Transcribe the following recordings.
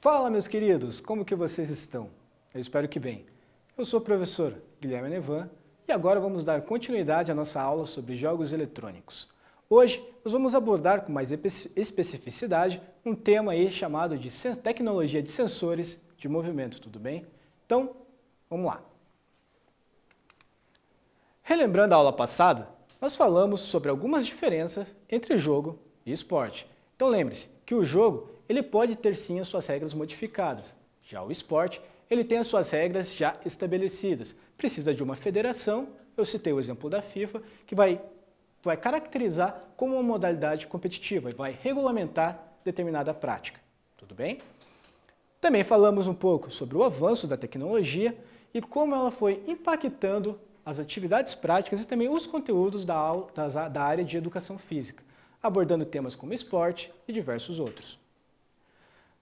Fala, meus queridos, como que vocês estão? Eu espero que bem. Eu sou o professor Guilherme Nevan e agora vamos dar continuidade à nossa aula sobre jogos eletrônicos. Hoje nós vamos abordar com mais especificidade um tema aí chamado de tecnologia de sensores de movimento, tudo bem? Então, vamos lá. Relembrando a aula passada, nós falamos sobre algumas diferenças entre jogo e esporte. Então lembre-se que o jogo ele pode ter sim as suas regras modificadas. Já o esporte, ele tem as suas regras já estabelecidas. Precisa de uma federação, eu citei o exemplo da FIFA, que vai caracterizar como uma modalidade competitiva e vai regulamentar determinada prática. Tudo bem? Também falamos um pouco sobre o avanço da tecnologia e como ela foi impactando as atividades práticas e também os conteúdos da área de educação física, abordando temas como esporte e diversos outros.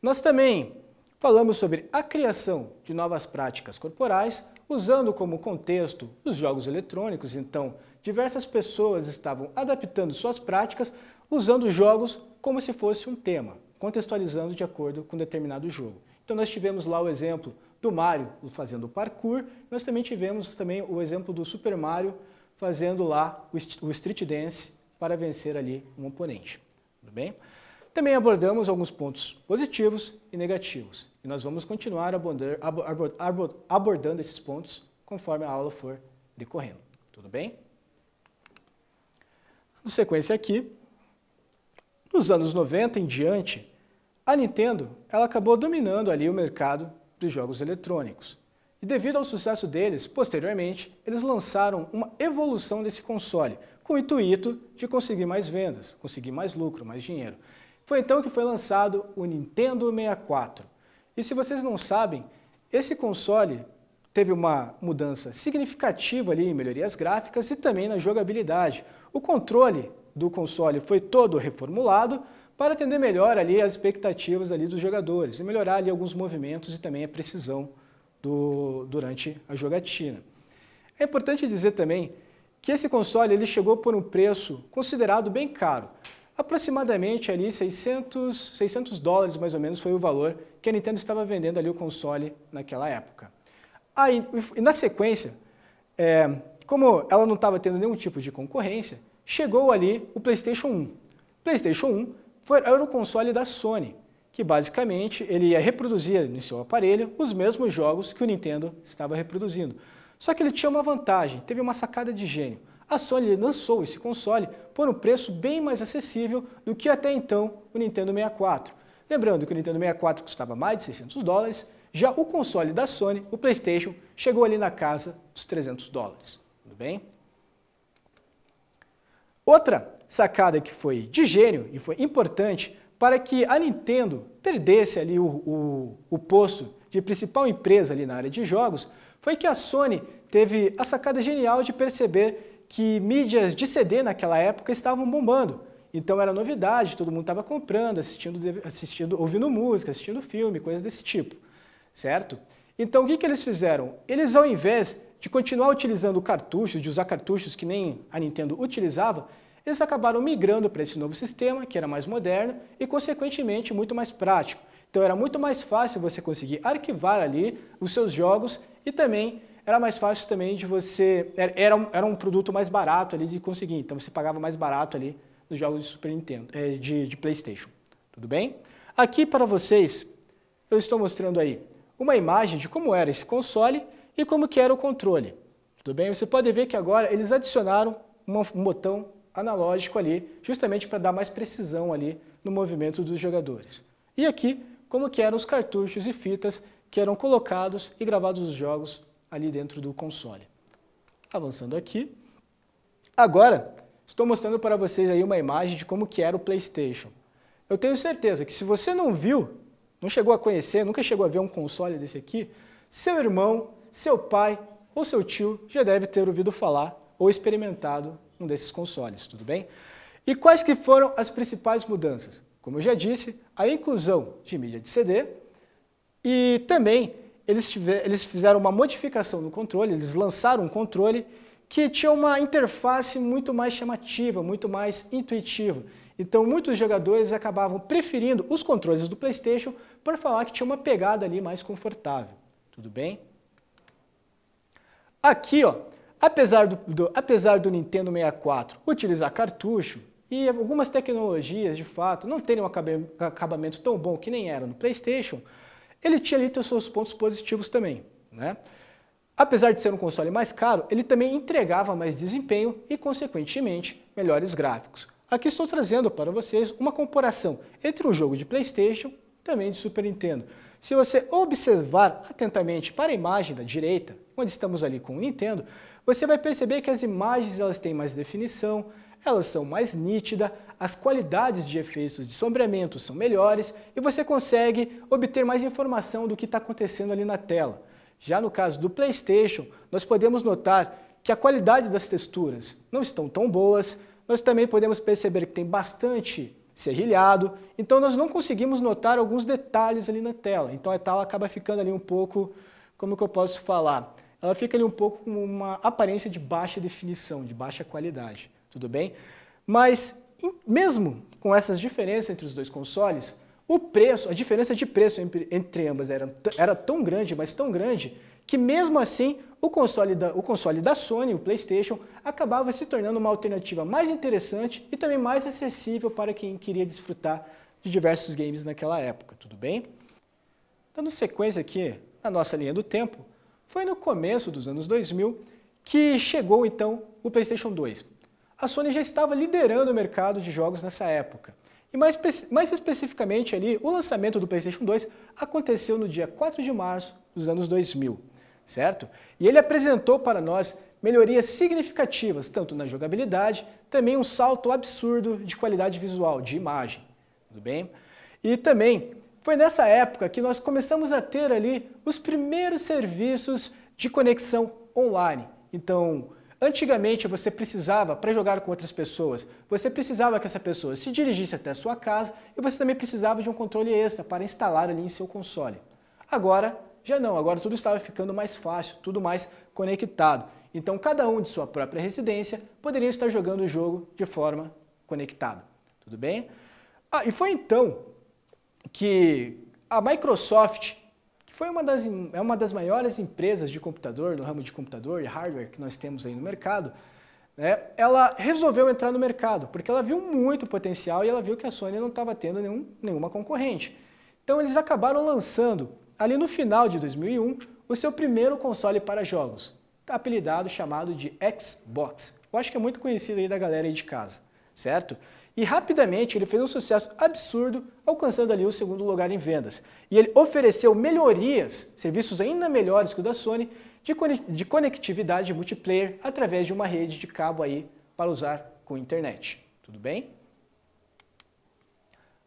Nós também falamos sobre a criação de novas práticas corporais, usando como contexto os jogos eletrônicos. Então, diversas pessoas estavam adaptando suas práticas, usando jogos como se fosse um tema, contextualizando de acordo com determinado jogo. Então, nós tivemos lá o exemplo do Mario fazendo parkour, nós também tivemos o exemplo do Super Mario fazendo lá o Street Dance para vencer ali um oponente. Tudo bem? Também abordamos alguns pontos positivos e negativos. E nós vamos continuar abordando esses pontos conforme a aula for decorrendo. Tudo bem? Na sequência aqui, nos anos 90 em diante, a Nintendo ela acabou dominando ali o mercado dos jogos eletrônicos. E devido ao sucesso deles, posteriormente, eles lançaram uma evolução desse console, com o intuito de conseguir mais vendas, conseguir mais lucro, mais dinheiro. Foi então que foi lançado o Nintendo 64. E se vocês não sabem, esse console teve uma mudança significativa ali em melhorias gráficas e também na jogabilidade. O controle do console foi todo reformulado para atender melhor ali as expectativas ali dos jogadores e melhorar ali alguns movimentos e também a precisão durante a jogatina. É importante dizer também que esse console ele chegou por um preço considerado bem caro. Aproximadamente ali $600 mais ou menos foi o valor que a Nintendo estava vendendo ali o console naquela época. Aí, na sequência, como ela não estava tendo nenhum tipo de concorrência, chegou ali o PlayStation 1. O PlayStation 1 era o console da Sony, que basicamente ele ia reproduzir no seu aparelho os mesmos jogos que o Nintendo estava reproduzindo. Só que ele tinha uma vantagem, teve uma sacada de gênio. A Sony lançou esse console por um preço bem mais acessível do que até então o Nintendo 64. Lembrando que o Nintendo 64 custava mais de $600, já o console da Sony, o PlayStation, chegou ali na casa dos $300. Tudo bem? Outra sacada que foi de gênio e foi importante para que a Nintendo perdesse ali o posto de principal empresa ali na área de jogos, foi que a Sony teve a sacada genial de perceber que mídias de CD naquela época estavam bombando. Então era novidade, todo mundo estava comprando, assistindo, ouvindo música, assistindo filme, coisas desse tipo, certo? Então o que eles fizeram? Eles, ao invés de continuar utilizando cartuchos, de usar cartuchos que nem a Nintendo utilizava, eles acabaram migrando para esse novo sistema, que era mais moderno e, consequentemente, muito mais prático. Então era muito mais fácil você conseguir arquivar ali os seus jogos e também era mais fácil também de você... Era um produto mais barato ali de conseguir, então você pagava mais barato ali nos jogos de Super Nintendo, de PlayStation. Tudo bem? Aqui para vocês, eu estou mostrando aí uma imagem de como era esse console e como que era o controle. Tudo bem? Você pode ver que agora eles adicionaram um botão analógico ali, justamente para dar mais precisão ali no movimento dos jogadores. E aqui, como que eram os cartuchos e fitas que eram colocados e gravados os jogos ali dentro do console. Avançando aqui. Agora, estou mostrando para vocês aí uma imagem de como que era o PlayStation. Eu tenho certeza que se você não viu, não chegou a conhecer, nunca chegou a ver um console desse aqui, seu irmão, seu pai ou seu tio já deve ter ouvido falar ou experimentado um desses consoles, tudo bem? E quais que foram as principais mudanças? Como eu já disse, a inclusão de mídia de CD e também eles fizeram uma modificação no controle, eles lançaram um controle que tinha uma interface muito mais chamativa, muito mais intuitiva. Então muitos jogadores acabavam preferindo os controles do PlayStation por falar que tinha uma pegada ali mais confortável. Tudo bem? Aqui, ó, apesar do Nintendo 64 utilizar cartucho e algumas tecnologias, de fato, não terem um acabamento tão bom que nem era no PlayStation, ele tinha ali os seus pontos positivos também, né? Apesar de ser um console mais caro, ele também entregava mais desempenho e, consequentemente, melhores gráficos. Aqui estou trazendo para vocês uma comparação entre um jogo de PlayStation e também de Super Nintendo. Se você observar atentamente para a imagem da direita, onde estamos ali com o Nintendo, você vai perceber que as imagens elas têm mais definição, elas são mais nítidas, as qualidades de efeitos de sombreamento são melhores e você consegue obter mais informação do que está acontecendo ali na tela. Já no caso do PlayStation, nós podemos notar que a qualidade das texturas não estão tão boas, nós também podemos perceber que tem bastante serrilhado, então nós não conseguimos notar alguns detalhes ali na tela, então a tela acaba ficando ali um pouco, como que eu posso falar? Ela fica ali um pouco com uma aparência de baixa definição, de baixa qualidade, tudo bem? Mas mesmo com essas diferenças entre os dois consoles, o preço, a diferença de preço entre ambas era tão grande, mas tão grande, que mesmo assim o console da Sony, o PlayStation, acabava se tornando uma alternativa mais interessante e também mais acessível para quem queria desfrutar de diversos games naquela época, tudo bem? Dando sequência aqui na nossa linha do tempo, foi no começo dos anos 2000 que chegou então o PlayStation 2. A Sony já estava liderando o mercado de jogos nessa época. E mais especificamente ali, o lançamento do PlayStation 2 aconteceu no dia 4 de março dos anos 2000, certo? E ele apresentou para nós melhorias significativas, tanto na jogabilidade, também um salto absurdo de qualidade visual, de imagem, tudo bem? E também foi nessa época que nós começamos a ter ali os primeiros serviços de conexão online. Então, antigamente você precisava, para jogar com outras pessoas, você precisava que essa pessoa se dirigisse até a sua casa e você também precisava de um controle extra para instalar ali em seu console. Agora, já não, agora tudo estava ficando mais fácil, tudo mais conectado. Então cada um de sua própria residência poderia estar jogando o jogo de forma conectada, tudo bem? E foi então que a Microsoft, que foi uma das maiores empresas de computador, no ramo de computador e hardware que nós temos aí no mercado, né, ela resolveu entrar no mercado, porque ela viu muito potencial e ela viu que a Sony não estava tendo nenhuma concorrente. Então eles acabaram lançando, ali no final de 2001, o seu primeiro console para jogos, apelidado, chamado de Xbox. Eu acho que é muito conhecido aí da galera aí de casa, certo? E rapidamente ele fez um sucesso absurdo, alcançando ali o segundo lugar em vendas. E ele ofereceu melhorias, serviços ainda melhores que o da Sony, de conectividade multiplayer através de uma rede de cabo aí para usar com internet. Tudo bem?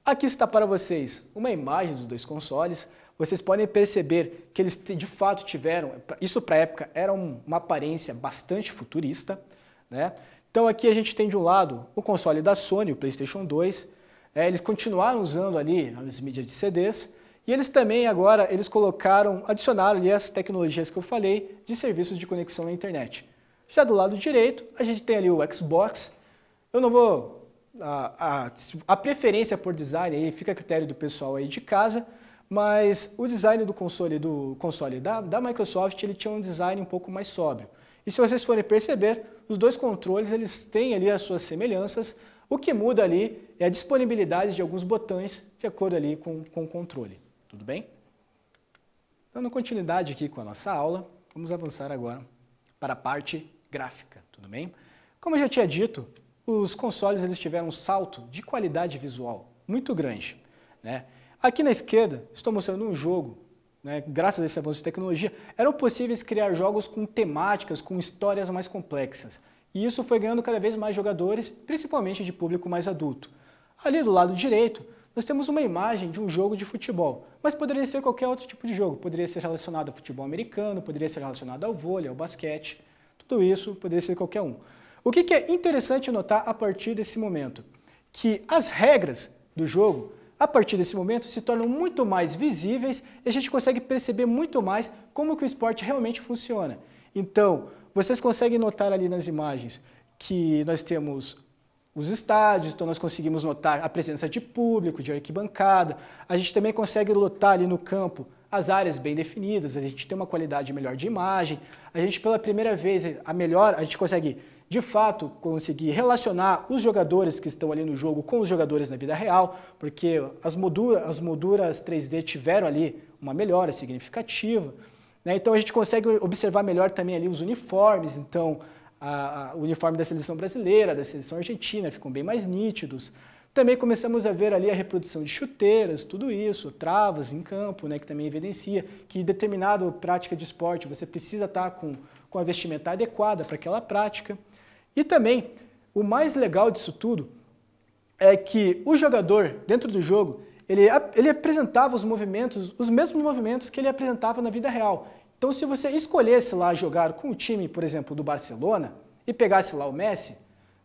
Aqui está para vocês uma imagem dos dois consoles. Vocês podem perceber que eles de fato tiveram, isso para a época era uma aparência bastante futurista, né? Então aqui a gente tem de um lado o console da Sony, o PlayStation 2, eles continuaram usando ali as mídias de CDs, e eles também agora, adicionaram ali as tecnologias que eu falei de serviços de conexão na internet. Já do lado direito, a gente tem ali o Xbox. Eu não vou... A preferência por design aí fica a critério do pessoal aí de casa, mas o design do console da Microsoft, ele tinha um design um pouco mais sóbrio. E se vocês forem perceber, os dois controles eles têm ali as suas semelhanças, o que muda ali é a disponibilidade de alguns botões de acordo ali com o controle. Tudo bem? Dando continuidade aqui com a nossa aula, vamos avançar agora para a parte gráfica, tudo bem? Como eu já tinha dito, os consoles eles tiveram um salto de qualidade visual muito grande, né? Aqui na esquerda, estou mostrando um jogo, né, graças a esse avanço de tecnologia, eram possíveis criar jogos com temáticas, com histórias mais complexas. E isso foi ganhando cada vez mais jogadores, principalmente de público mais adulto. Ali do lado direito, nós temos uma imagem de um jogo de futebol, mas poderia ser qualquer outro tipo de jogo. Poderia ser relacionado ao futebol americano, poderia ser relacionado ao vôlei, ao basquete, tudo isso poderia ser qualquer um. O que é interessante notar a partir desse momento? Que as regras do jogo, a partir desse momento, se tornam muito mais visíveis e a gente consegue perceber muito mais como que o esporte realmente funciona. Então, vocês conseguem notar ali nas imagens que nós temos os estádios, então nós conseguimos notar a presença de público, de arquibancada, a gente também consegue notar ali no campo as áreas bem definidas, a gente tem uma qualidade melhor de imagem, a gente pela primeira vez, a gente consegue de fato conseguir relacionar os jogadores que estão ali no jogo com os jogadores na vida real, porque as molduras 3D tiveram ali uma melhora significativa, né? Então a gente consegue observar melhor também ali os uniformes, então o uniforme da seleção brasileira, da seleção argentina ficam bem mais nítidos. Também começamos a ver ali a reprodução de chuteiras, tudo isso, travas em campo, né, que também evidencia que em determinada prática de esporte você precisa estar com a vestimenta adequada para aquela prática. E também, o mais legal disso tudo é que o jogador, dentro do jogo, ele apresentava os mesmos movimentos que ele apresentava na vida real. Então, se você escolhesse lá jogar com o time, por exemplo, do Barcelona, e pegasse lá o Messi,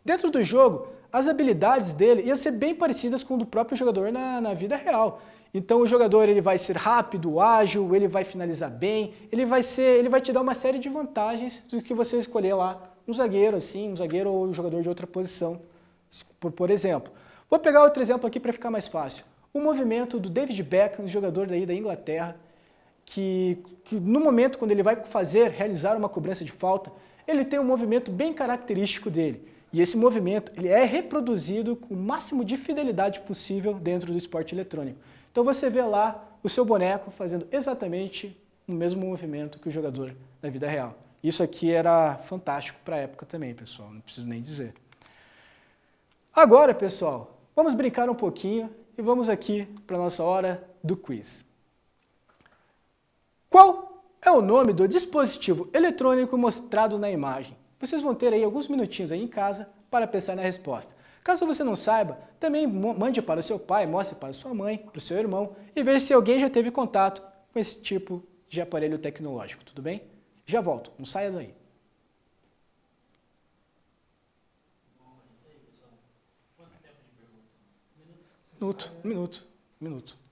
dentro do jogo, as habilidades dele iam ser bem parecidas com o do próprio jogador na vida real. Então, o jogador ele vai ser rápido, ágil, ele vai finalizar bem, ele vai te dar uma série de vantagens do que você escolher lá um zagueiro, assim, um zagueiro ou um jogador de outra posição, por exemplo. Vou pegar outro exemplo aqui para ficar mais fácil. O movimento do David Beckham, jogador daí da Inglaterra, que no momento quando ele vai realizar uma cobrança de falta, ele tem um movimento bem característico dele. E esse movimento ele é reproduzido com o máximo de fidelidade possível dentro do esporte eletrônico. Então você vê lá o seu boneco fazendo exatamente o mesmo movimento que o jogador na vida real. Isso aqui era fantástico para a época também, pessoal, não preciso nem dizer. Agora, pessoal, vamos brincar um pouquinho e vamos aqui para a nossa hora do quiz. Qual é o nome do dispositivo eletrônico mostrado na imagem? Vocês vão ter aí alguns minutinhos aí em casa para pensar na resposta. Caso você não saiba, também mande para o seu pai, mostre para a sua mãe, para o seu irmão e veja se alguém já teve contato com esse tipo de aparelho tecnológico, tudo bem? Já volto, não saia daí. Um minuto. Um minutinho.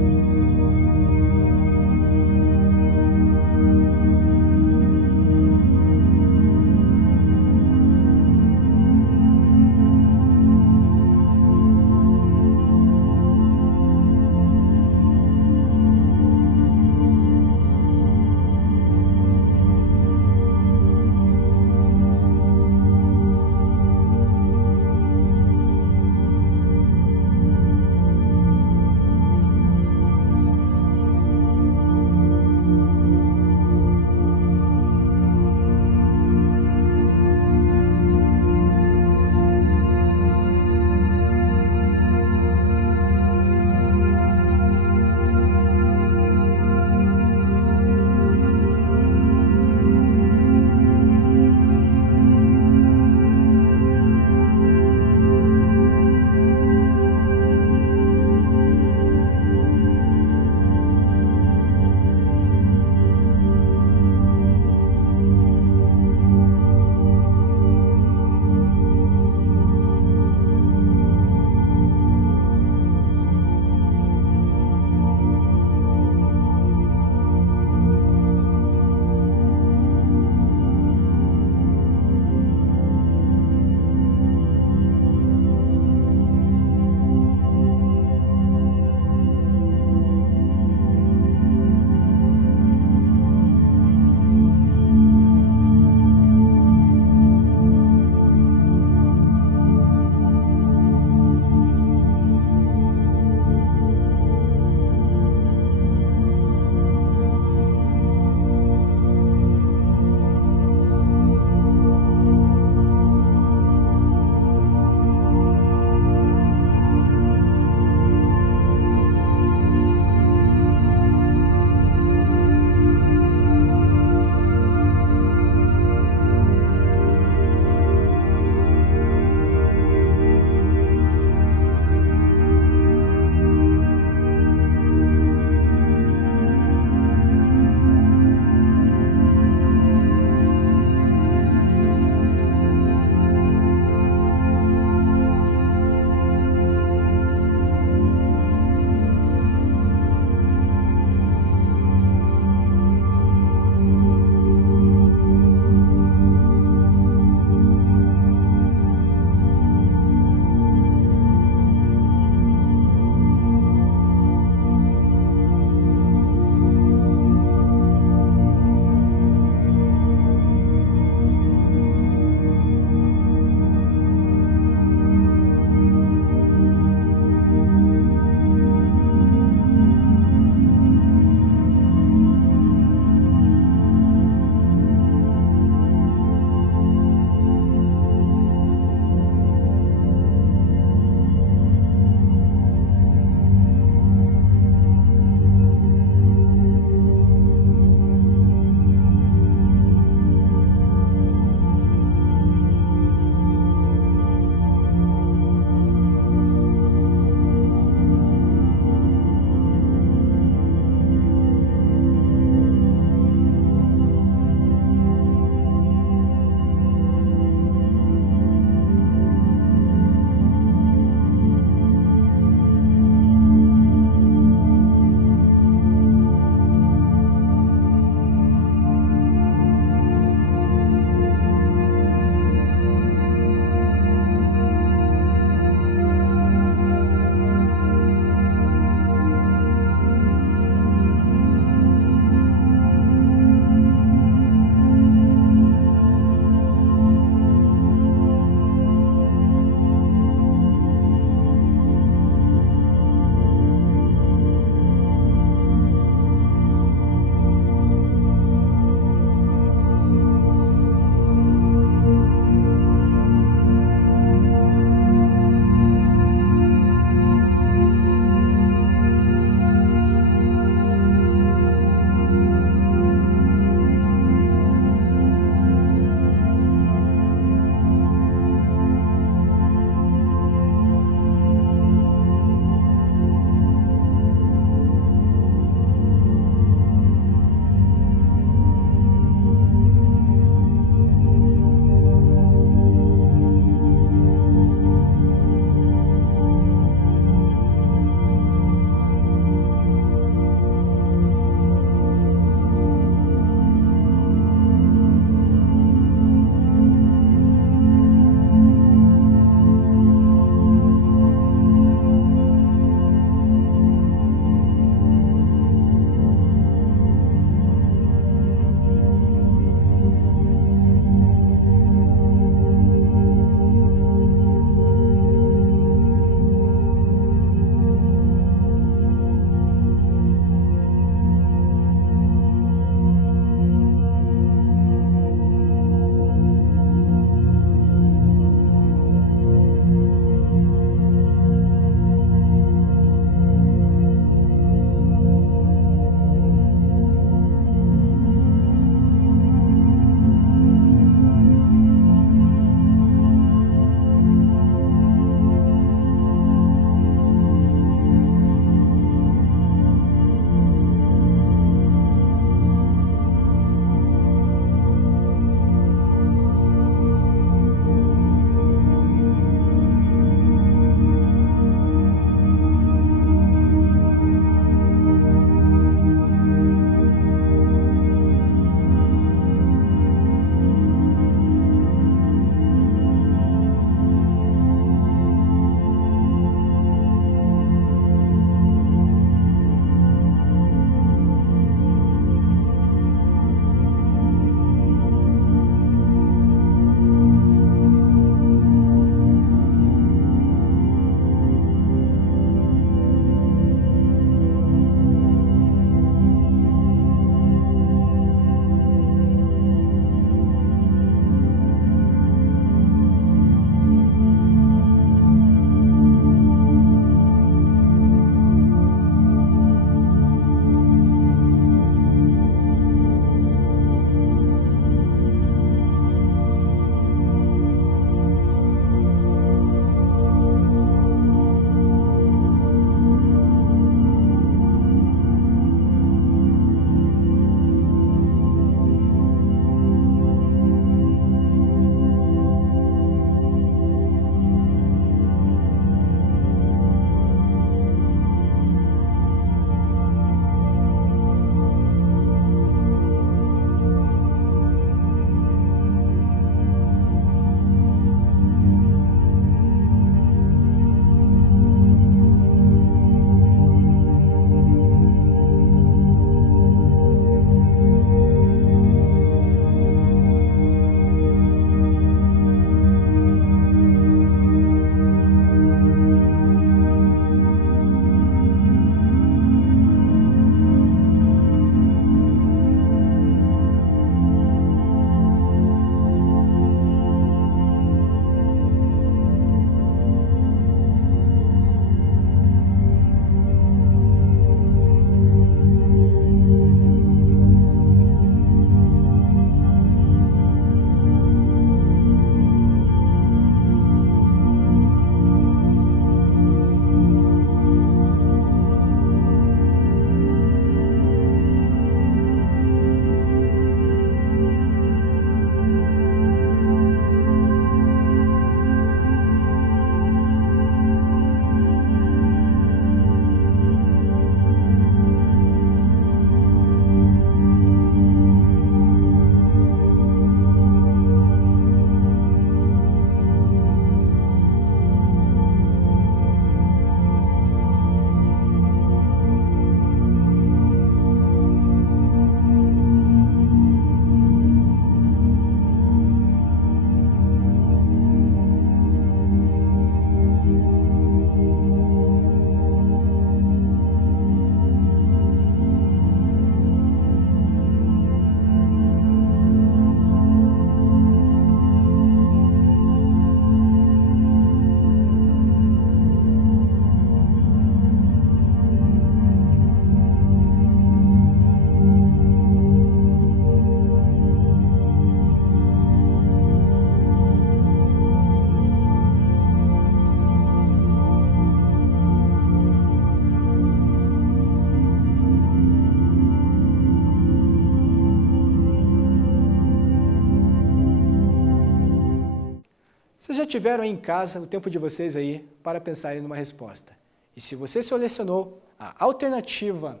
Vocês já tiveram aí em casa o tempo de vocês aí para pensarem numa resposta. E se você selecionou a alternativa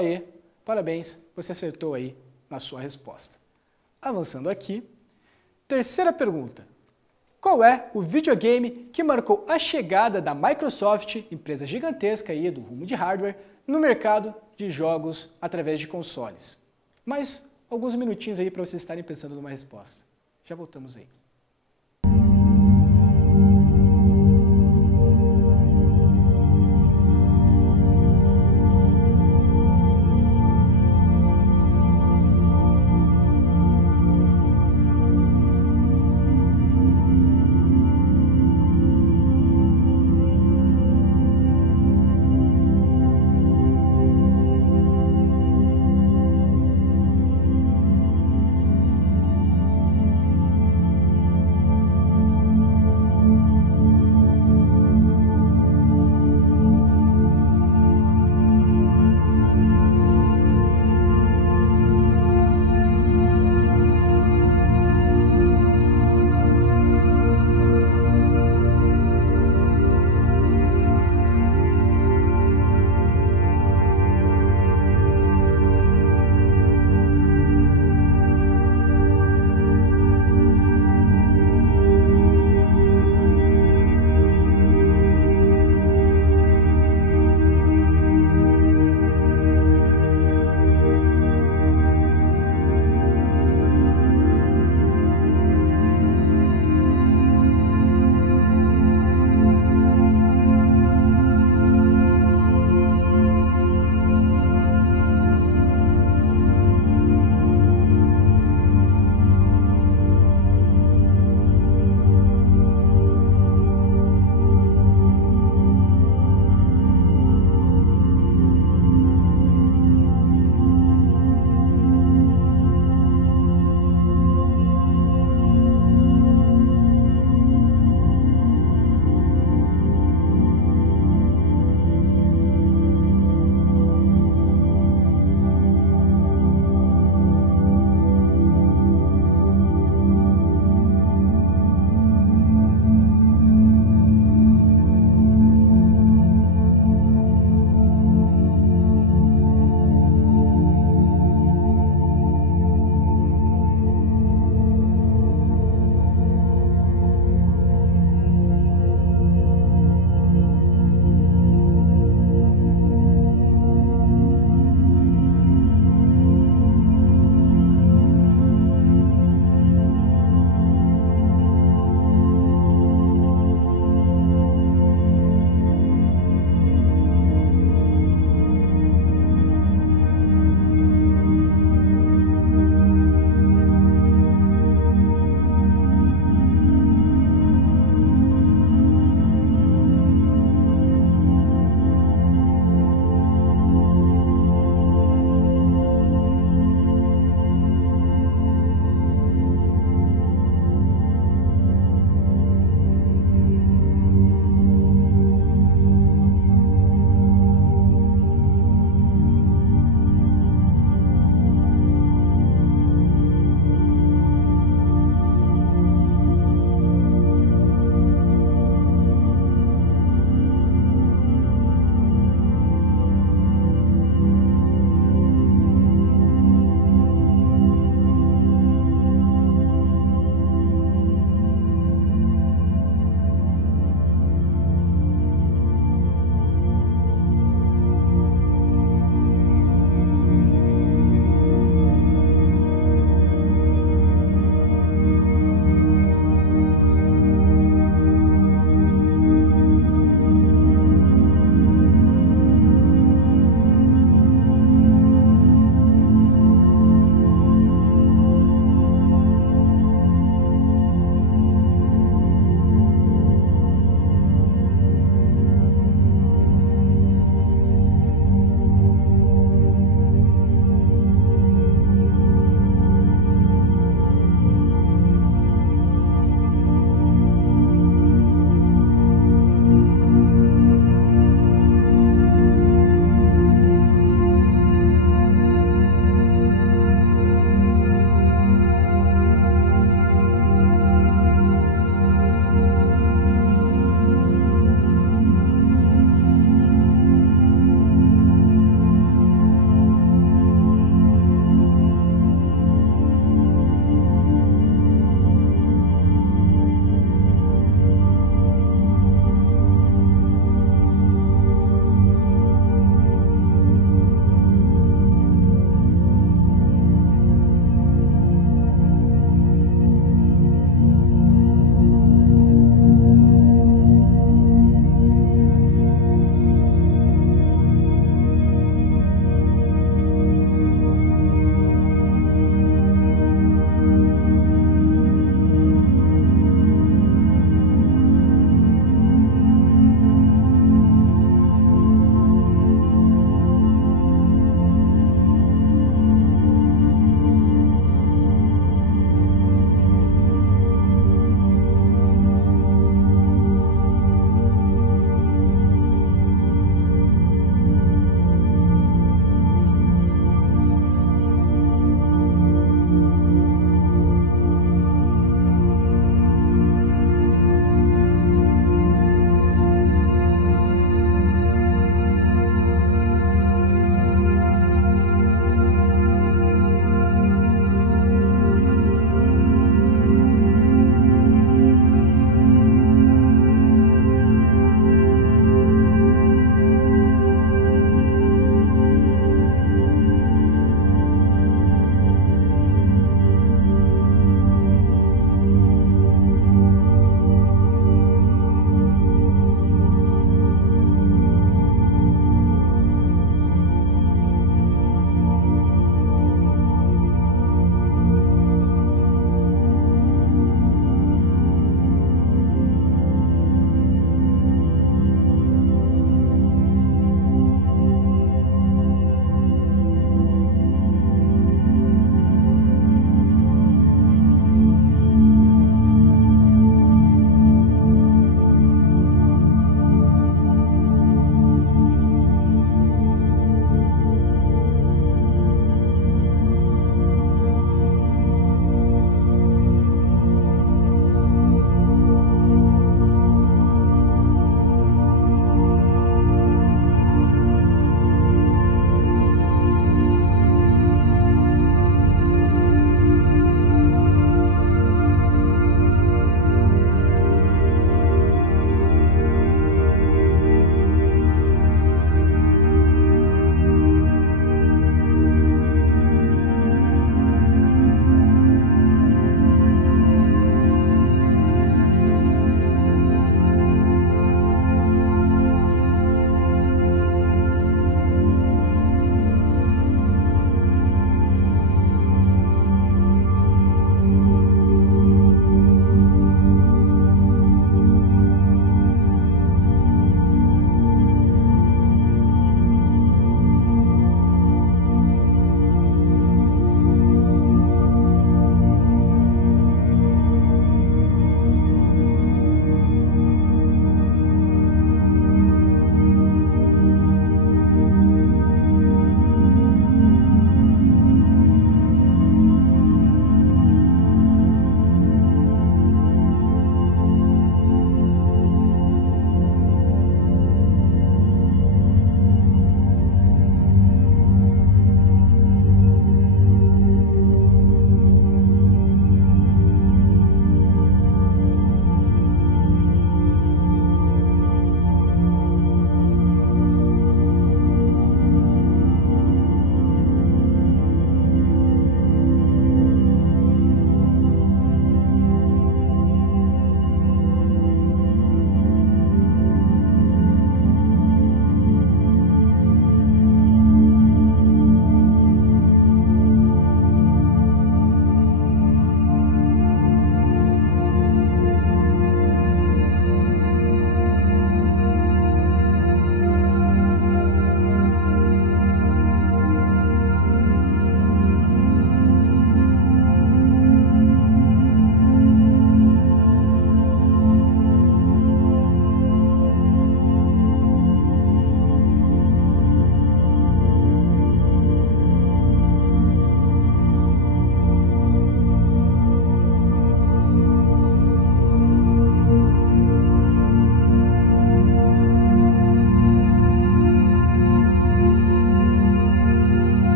E, parabéns, você acertou aí na sua resposta. Avançando aqui, terceira pergunta. Qual é o videogame que marcou a chegada da Microsoft, empresa gigantesca aí do rumo de hardware, no mercado de jogos através de consoles? Mais alguns minutinhos aí para vocês estarem pensando numa resposta. Já voltamos aí.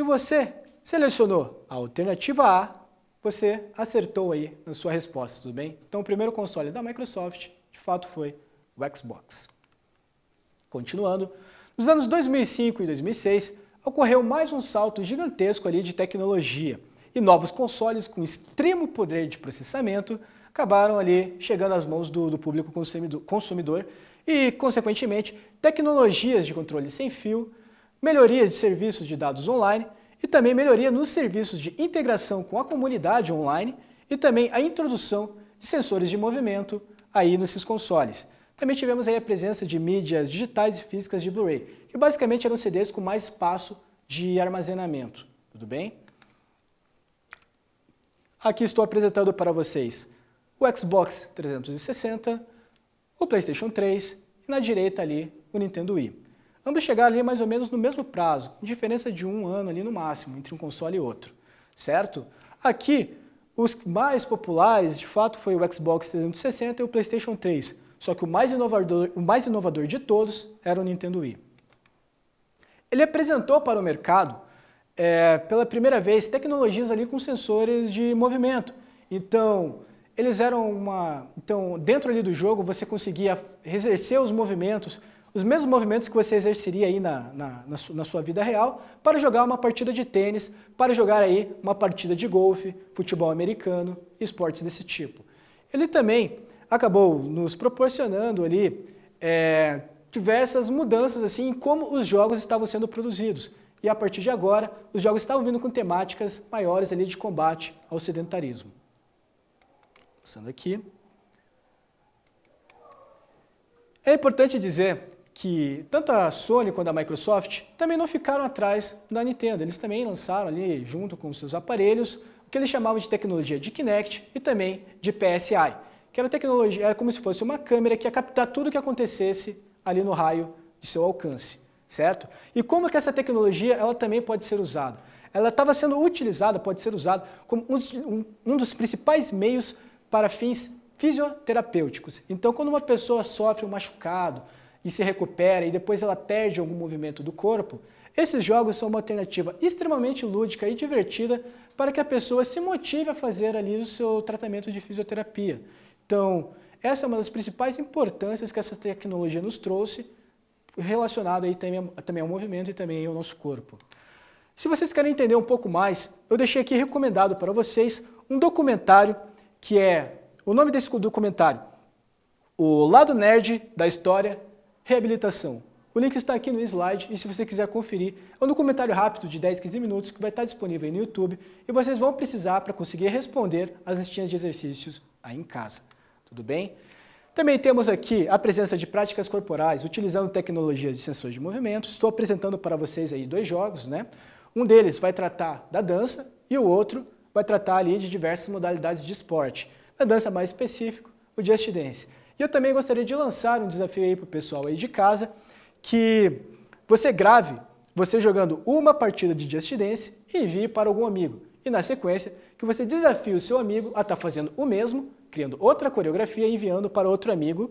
Se você selecionou a alternativa A, você acertou aí na sua resposta, tudo bem? Então o primeiro console da Microsoft, de fato, foi o Xbox. Continuando, nos anos 2005 e 2006, ocorreu mais um salto gigantesco ali de tecnologia e novos consoles com extremo poder de processamento acabaram ali chegando às mãos do público consumidor e, consequentemente, tecnologias de controle sem fio, melhorias de serviços de dados online e também melhoria nos serviços de integração com a comunidade online e também a introdução de sensores de movimento aí nesses consoles. Também tivemos aí a presença de mídias digitais e físicas de Blu-ray, que basicamente eram CDs com mais espaço de armazenamento. Tudo bem? Aqui estou apresentando para vocês o Xbox 360, o PlayStation 3 e na direita ali o Nintendo Wii. Ambos chegaram ali mais ou menos no mesmo prazo, com diferença de 1 ano ali no máximo, entre um console e outro, certo? Aqui, os mais populares, de fato, foi o Xbox 360 e o PlayStation 3, só que o mais inovador de todos era o Nintendo Wii. Ele apresentou para o mercado, pela primeira vez, tecnologias ali com sensores de movimento. Então, eles eram dentro ali do jogo, você conseguia exercer os movimentos, os mesmos movimentos que você exerceria aí na sua vida real, para jogar uma partida de tênis, para jogar aí uma partida de golfe, futebol americano, esportes desse tipo. Ele também acabou nos proporcionando ali diversas mudanças assim, em como os jogos estavam sendo produzidos. E a partir de agora, os jogos estavam vindo com temáticas maiores ali de combate ao sedentarismo. Passando aqui. É importante dizer que tanto a Sony quanto a Microsoft também não ficaram atrás da Nintendo. Eles também lançaram ali, junto com seus aparelhos, o que eles chamavam de tecnologia de Kinect e também de PSI, que era como se fosse uma câmera que ia captar tudo o que acontecesse ali no raio de seu alcance, certo? E como que essa tecnologia ela também pode ser usada? Ela estava sendo utilizada, pode ser usada como um dos principais meios para fins fisioterapêuticos. Então, quando uma pessoa sofre um machucado e se recupera e depois ela perde algum movimento do corpo, esses jogos são uma alternativa extremamente lúdica e divertida para que a pessoa se motive a fazer ali o seu tratamento de fisioterapia. Então, essa é uma das principais importâncias que essa tecnologia nos trouxe, relacionado aí também ao movimento e também ao nosso corpo. Se vocês querem entender um pouco mais, eu deixei aqui recomendado para vocês um documentário que o nome desse documentário, O Lado Nerd da História, Reabilitação. O link está aqui no slide e se você quiser conferir, é um documentário rápido de 10, 15 minutos que vai estar disponível aí no YouTube e vocês vão precisar para conseguir responder as listinhas de exercícios aí em casa. Tudo bem? Também temos aqui a presença de práticas corporais utilizando tecnologias de sensores de movimento. Estou apresentando para vocês aí 2 jogos, né? Um deles vai tratar da dança e o outro vai tratar ali de diversas modalidades de esporte. Na dança mais específico, o Just Dance. E eu também gostaria de lançar um desafio aí para o pessoal aí de casa, que você grave você jogando uma partida de Just Dance e envie para algum amigo. E na sequência, que você desafie o seu amigo a estar fazendo o mesmo, criando outra coreografia e enviando para outro amigo.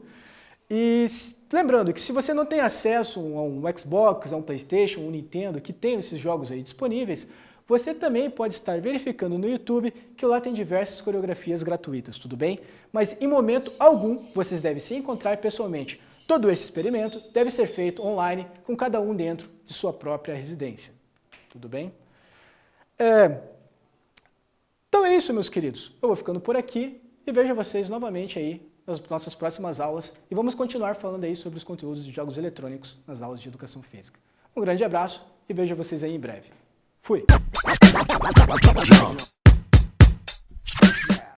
E lembrando que se você não tem acesso a um Xbox, a um PlayStation, um Nintendo, que tem esses jogos aí disponíveis, você também pode estar verificando no YouTube que lá tem diversas coreografias gratuitas, tudo bem? Mas em momento algum vocês devem se encontrar pessoalmente. Todo esse experimento deve ser feito online com cada um dentro de sua própria residência. Tudo bem? Então é isso, meus queridos. Eu vou ficando por aqui e vejo vocês novamente aí nas nossas próximas aulas e vamos continuar falando aí sobre os conteúdos de jogos eletrônicos nas aulas de educação física. Um grande abraço e vejo vocês aí em breve. Fui!